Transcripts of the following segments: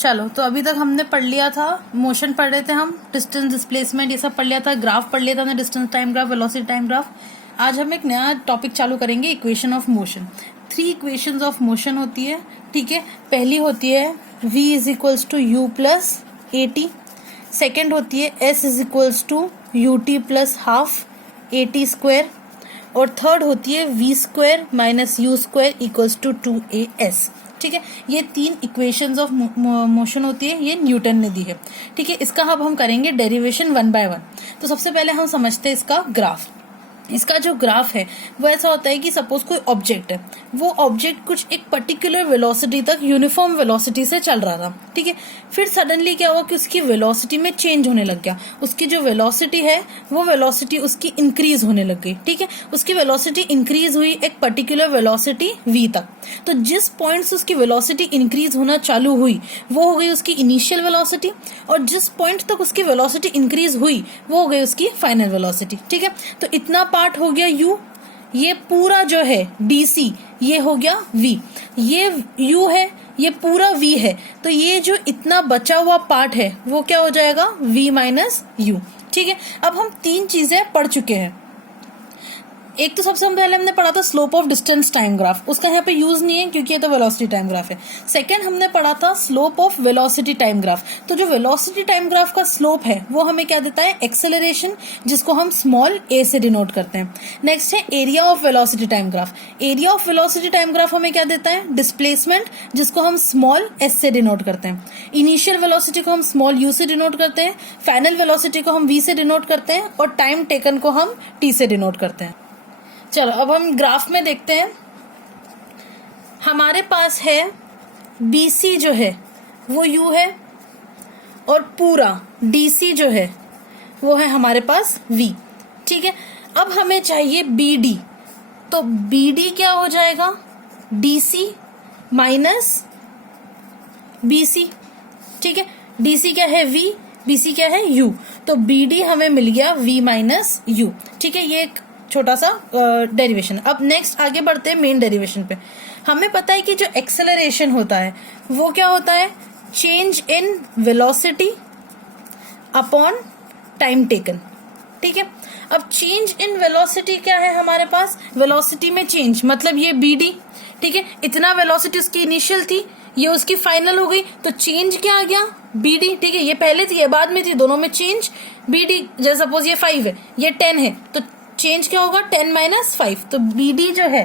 चलो, तो अभी तक हमने पढ़ लिया था, मोशन पढ़ रहे थे हम, डिस्टेंस, डिस्प्लेसमेंट, ये सब पढ़ लिया था, ग्राफ पढ़ लिया था हमने, distance time graph, velocity time graph. आज हम एक नया टॉपिक चालू करेंगे, equation of motion. 3 equations of motion होती है, ठीक है। पहली होती है v is equals to u plus a t, second होती है s is equals to u t plus half a t square, और थर्ड होती है v square minus u square equals to 2as, ठीक है। ये 3 इक्वेशंस ऑफ मोशन होती है, ये न्यूटन ने दी है, ठीक है। इसका अब हम करेंगे डेरिवेशन 1 बाय 1। तो सबसे पहले हम समझते हैं इसका ग्राफ। इसका जो ग्राफ है वो ऐसा होता है कि सपोज कोई ऑब्जेक्ट है, वो ऑब्जेक्ट कुछ एक पर्टिकुलर वेलोसिटी तक यूनिफॉर्म वेलोसिटी से चल रहा था, ठीक है। फिर सडनली क्या हुआ कि उसकी वेलोसिटी में चेंज होने लग गया, उसकी जो वेलोसिटी है वो वेलोसिटी उसकी इंक्रीज होने लग गई, ठीक है। उसकी वेलोसिटी इंक्रीज हुई एक पर्टिकुलर वेलोसिटी v तक। तो जिस पॉइंट से उसकी वेलोसिटी इंक्रीज होना चालू हुई वो हो गई उसकी इनिशियल वेलोसिटी, और जिस पॉइंट तक उसकी वेलोसिटी इंक्रीज हुई वो हो गई उसकी फाइनल वेलोसिटी, ठीक है। तो इतना पार्ट हो गया u, ये पूरा जो है dc ये हो गया v, ये u है, ये पूरा v है। तो ये जो इतना बचा हुआ पार्ट है वो क्या हो जाएगा v माइनस u, ठीक है। अब हम 3 चीजें पढ़ चुके हैं। एक तो सबसे पहले हमने पढ़ा था slope of distance time graph, उसका यहाँ पे यूज नहीं है क्योंकि ये तो वेलोसिटी टाइम ग्राफ है। सेकंड हमने पढ़ा था slope of velocity time graph. तो जो वेलोसिटी टाइम ग्राफ का स्लोप है वो हमें क्या देता है, एक्सेलरेशन, जिसको हम स्मॉल a से डिनोट करते हैं। नेक्स्ट है area of velocity time graph. Area of velocity time graph हमें क्या देता है, डिस्प्लेसमेंट, जिसको हम स्मॉल s से डिनोट करते हैं। इनिशियल वेलोसिटी को हम स्मॉल u से डिनोट करते हैं, फाइनल वेलोसिटी को हम v से डिनोट करते हैं, और टाइम टेकन को हम t से डिनोट करते हैं। चलो अब हम ग्राफ में देखते हैं। हमारे पास है BC जो है वो U है, और पूरा DC जो है वो है हमारे पास V, ठीक है। अब हमें चाहिए BD, तो BD क्या हो जाएगा, DC माइनस BC, ठीक है। DC क्या है V, BC क्या है U, तो BD हमें मिल गया V माइनस U, ठीक है। ये एक छोटा सा डेरिवेशन। अब नेक्स्ट आगे बढ़ते हैं मेन डेरिवेशन पे। हमें पता है कि जो एक्सेलरेशन होता है वो क्या होता है, change in velocity upon time taken, ठीक है। अब चेंज इन वेलोसिटी क्या है हमारे पास, वेलोसिटी में चेंज, मतलब ये BD, ठीक है। इतना वेलोसिटी उसकी इनिशियल थी, ये उसकी फाइनल हो गई, तो चेंज क्या आ गया, BD, ठीक है। ये पहले थी, ये बाद में थी, दोनों में चेंज BD। जैसे सपोज ये 5 है, ये 10 है, तो चेंज क्या होगा, 10 माइनस 5, तो BD जो है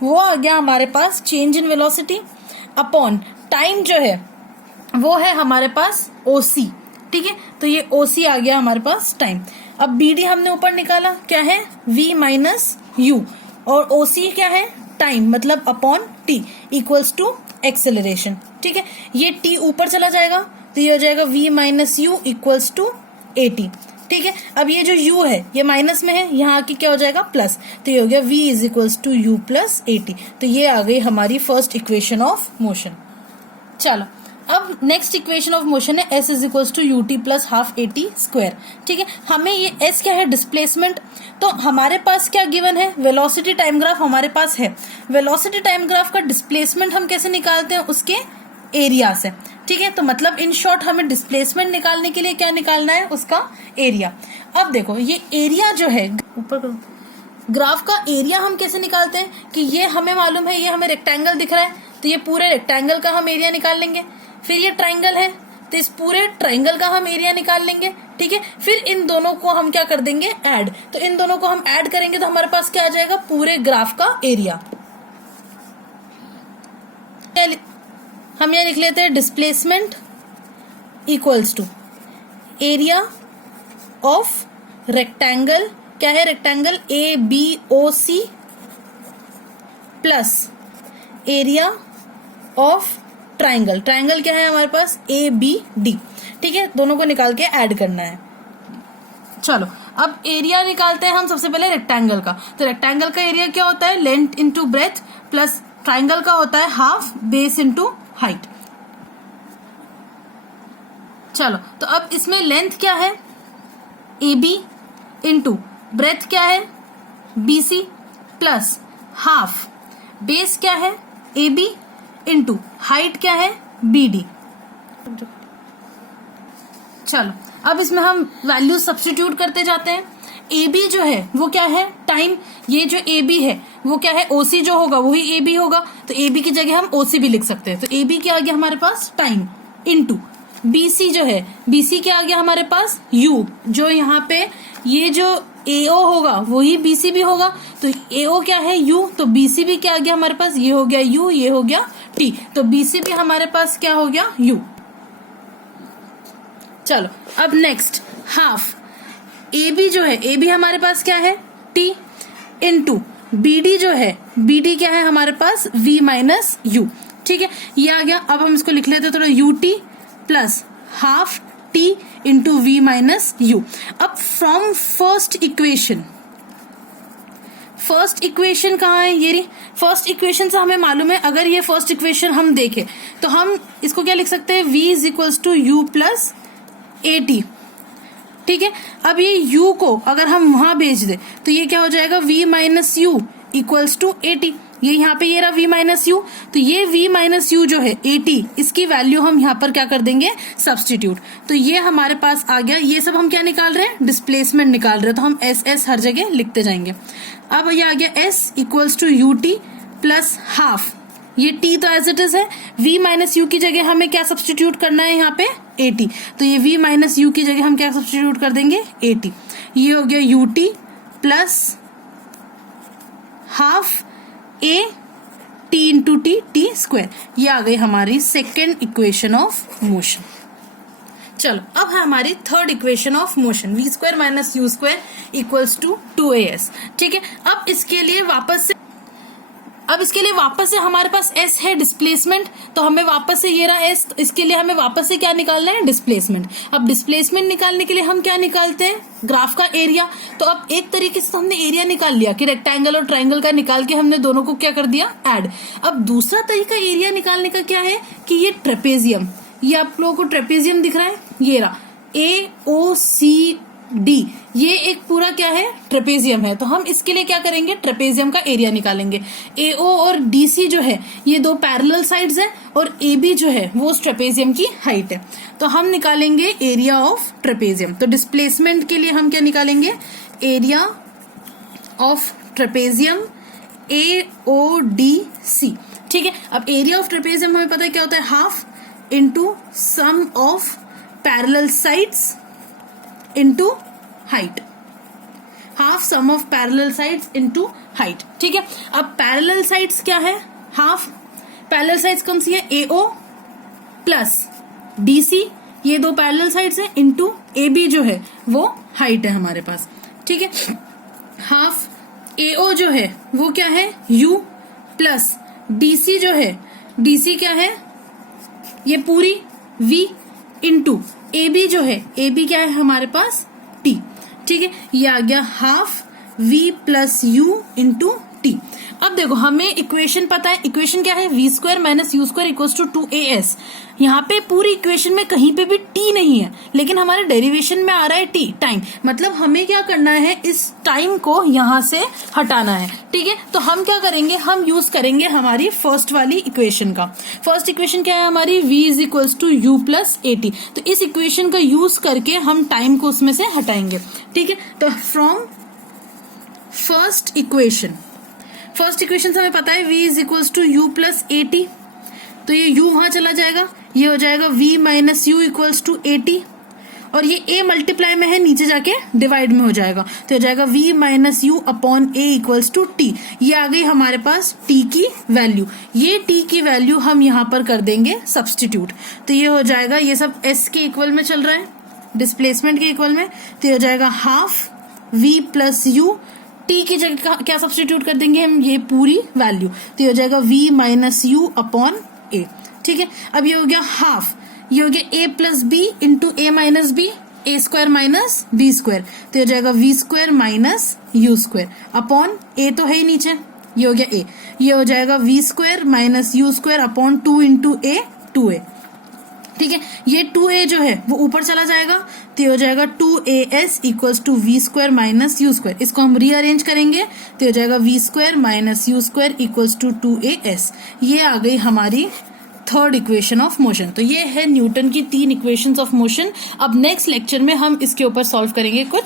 वो आ गया हमारे पास change in velocity upon time जो है वो है हमारे पास OC, ठीक है। तो ये OC आ गया हमारे पास टाइम। अब BD हमने ऊपर निकाला, क्या है V माइनस U, और OC क्या है, टाइम, मतलब upon T equals to acceleration, ठीक है। ये T ऊपर चला जाएगा तो ये हो जाएगा V minus U equals to 80, ठीक है। अब ये जो u है ये माइनस में है, यहाँ की क्या हो जाएगा प्लस, तो ये हो गया v is equals to u plus 80। तो ये आ गई हमारी फर्स्ट इक्वेशन ऑफ मोशन। चलो अब नेक्स्ट इक्वेशन ऑफ मोशन है s is equals to u t plus half a t square, ठीक है। हमें ये s क्या है, डिस्प्लेसमेंट। तो हमारे पास क्या गिवन है, वेलोसिटी टाइम ग्राफ हमारे पास है। वेलोसिटी टाइम ग्राफ का डिस्प्लेसमेंट हम कैसे निकालते हैं, उसके एरिया से, ठीक है। तो मतलब इन शॉर्ट हमें डिस्प्लेसमेंट निकालने के लिए क्या निकालना है, उसका एरिया। अब देखो ये एरिया जो है ऊपर ग्राफ का एरिया हम कैसे निकालते हैं कि ये हमें मालूम है, ये हमें रेक्टेंगल दिख रहा है, तो ये पूरे रेक्टेंगल का हम एरिया निकाल लेंगे। फिर ये ट्राइंगल है तो इस पूरे ट्राइंगल का हम एरिया निकाल लेंगे, ठीक है। फिर इन दोनों को हम क्या कर देंगे, ऐड। तो इन दोनों को हम ऐड करेंगे तो हमारे पास क्या आ जाएगा, पूरे ग्राफ का एरिया। हम यहाँ लिख लेते हैं displacement equals to area of rectangle, क्या है rectangle ABOC plus area of triangle, triangle क्या है हमारे पास ABD, ठीक है। दोनों को निकाल के ऐड करना है। चलो अब एरिया निकालते हैं हम सबसे पहले रेक्टेंगल का। तो रेक्टेंगल का एरिया क्या होता है, length into breadth, plus triangle का होता है हाफ बेस इंटू हाइट। चलो तो अब इसमें लेंथ क्या है AB इंटू ब्रेथ क्या है BC प्लस हाफ बेस क्या है AB इंटू हाइट क्या है BD, चलो अब इसमें हम वैल्यू सब्स्टिट्यूट करते जाते हैं। ए बी जो है वो क्या है, टाइम। ये जो ए बी है वो क्या है, ओसी जो होगा वही ए बी होगा, तो ए बी की जगह हम ओसी भी लिख सकते हैं। तो ए बी क्या आ गया हमारे पास, टाइम, इनटू बी सी जो है, बी सी क्या आ गया हमारे पास, यू। जो यहाँ पे ये जो एओ होगा वही बीसी भी होगा, तो एओ क्या है, यू, तो बीसी भी क्या आ गया हमारे पास, ये हो गया यू, ये हो गया टी, तो बीसी भी हमारे पास क्या हो गया, यू। चलो अब नेक्स्ट हाफ, ए बी जो है, ए बी हमारे पास क्या है, टी, इनटू बी डी जो है, बी डी क्या है हमारे पास, वी माइनस यू। ठीक है, ये आ गया। अब हम इसको लिख लेते हैं थोड़ा, u t plus half t into v minus u. अब from first equation, first equation कहाँ है, ये रही। फर्स्ट इक्वेशन से हमें मालूम है, अगर ये फर्स्ट इक्वेशन हम देखें तो हम इसको क्या लिख सकते हैं, v is equals to u plus a t. ठीक है, अब ये u को अगर हम वहां भेज दे तो ये क्या हो जाएगा, v minus u equals to a t. ये यहाँ पे ये रहा v माइनस यू, तो ये v माइनस यू जो है ए टी, इसकी वैल्यू हम यहाँ पर क्या कर देंगे, सब्स्टिट्यूट। तो ये हमारे पास आ गया। ये सब हम क्या निकाल रहे हैं, डिस्प्लेसमेंट निकाल रहे हैं, तो हम एस एस हर जगह लिखते जाएंगे। अब ये आ गया s equals to u t plus half, ये t तो एज इट इज है, v माइनस यू की जगह हमें क्या सब्स्टिट्यूट करना है यहाँ पे, ए टी, तो ये v माइनस यू की जगह हम क्या सब्स्टिट्यूट कर देंगे, ए टी। ये हो गया you t plus half a T into T, T square. ये आ गई हमारी सेकेंड इक्वेशन ऑफ मोशन। चलो अब है हमारी third equation of motion, v square minus u square equals to 2as। ठीक है, अब इसके लिए वापस से हमारे पास s है डिस्प्लेसमेंट, तो हमें वापस से ये रहा s, तो इसके लिए हमें वापस से क्या निकालना है, डिस्प्लेसमेंट। अब डिस्प्लेसमेंट निकालने के लिए हम क्या निकालते हैं, ग्राफ का एरिया। तो अब एक तरीके से तो हमने एरिया निकाल लिया कि रेक्टेंगल और ट्रायंगल का निकाल के हमने दोनों को क्या कर दिया, ऐड। अब दूसरा तरीका एरिया निकालने का क्या है कि ये ट्रेपेजियम, ये आप लोगों को ट्रेपेजियम दिख रहा है, ये रहा AOCD, ये एक पूरा क्या है, ट्रेपेजियम है। तो हम इसके लिए क्या करेंगे, ट्रेपेजियम का एरिया निकालेंगे। AO और DC जो है ये दो पैरेलल साइड्स है, और AB जो है वो उस ट्रेपेजियम की हाइट है। तो हम निकालेंगे एरिया ऑफ ट्रेपेजियम। तो डिस्प्लेसमेंट के लिए हम क्या निकालेंगे, एरिया ऑफ ट्रेपेजियम AODC। ठीक है, अब एरिया ऑफ ट्रेपेजियम हमें पता है क्या होता है, half into sum of parallel sides into height, half sum of parallel sides into height. ठीक है, अब पैरेलल साइड्स क्या है, हाफ, पैरेलल साइड्स कौन सी है, AO प्लस DC, ये दो पैरेलल साइड्स हैं, इंटू AB जो है वो हाइट है हमारे पास। ठीक है, हाफ AO जो है वो क्या है, U प्लस DC जो है, DC क्या है, ये पूरी V इंटू AB जो है, AB क्या है हमारे पास, T। ठीक है, ये आ गया half V plus u into t. अब देखो हमें इक्वेशन पता है, इक्वेशन क्या है, v square minus u square equals to 2as। यहाँ पे पूरी इक्वेशन में कहीं पे भी t नहीं है, लेकिन हमारे डेरिवेशन में आ रहा है t, टाइम। मतलब हमें क्या करना है, इस टाइम को यहाँ से हटाना है। ठीक है, तो हम क्या करेंगे, हम यूज करेंगे हमारी फर्स्ट वाली इक्वेशन का। फर्स्ट इक्वेशन क्या है हमारी, v is equals to u plus a t. तो इस इक्वेशन का यूज करके हम टाइम को उसमें से हटाएंगे। ठीक है, तो फ्रॉम फर्स्ट इक्वेशन से हमें पता है v is equals to u plus a t, तो ये u वहां चला जाएगा, ये हो जाएगा v minus u equals to a t, और ये a मल्टीप्लाई में है, नीचे जाके डिवाइड में हो जाएगा, तो हो जाएगा v minus u upon a equals to टी। ये आ गई हमारे पास t की वैल्यू। ये t की वैल्यू हम यहाँ पर कर देंगे सब्सटीट्यूट, तो ये हो जाएगा, ये सब s के इक्वल में चल रहा है, डिस्प्लेसमेंट के इक्वल में, तो ये हो जाएगा half v plus you, T की जगह क्या सब्स्टिट्यूट कर देंगे हम, ये पूरी वैल्यू, तो ये हो जाएगा v माइनस यू अपॉन ए। ठीक है, अब ये हो गया हाफ, ये हो गया a plus b into a minus b, a square minus b square, तो ये हो जाएगा v square minus u square upon a, तो है ही नीचे, ये हो गया a, ये हो जाएगा v square minus u square upon 2 into ए, 2a। ठीक है, ये 2a जो है वो ऊपर चला जाएगा, तो ये हो जाएगा 2as equals to v square minus u square. इसको हम रीअरेंज करेंगे तो हो जाएगा v square minus u square equals to 2as। ये आ गई हमारी थर्ड इक्वेशन ऑफ मोशन। तो ये है न्यूटन की 3 इक्वेशंस ऑफ मोशन। अब नेक्स्ट लेक्चर में हम इसके ऊपर सॉल्व करेंगे कुछ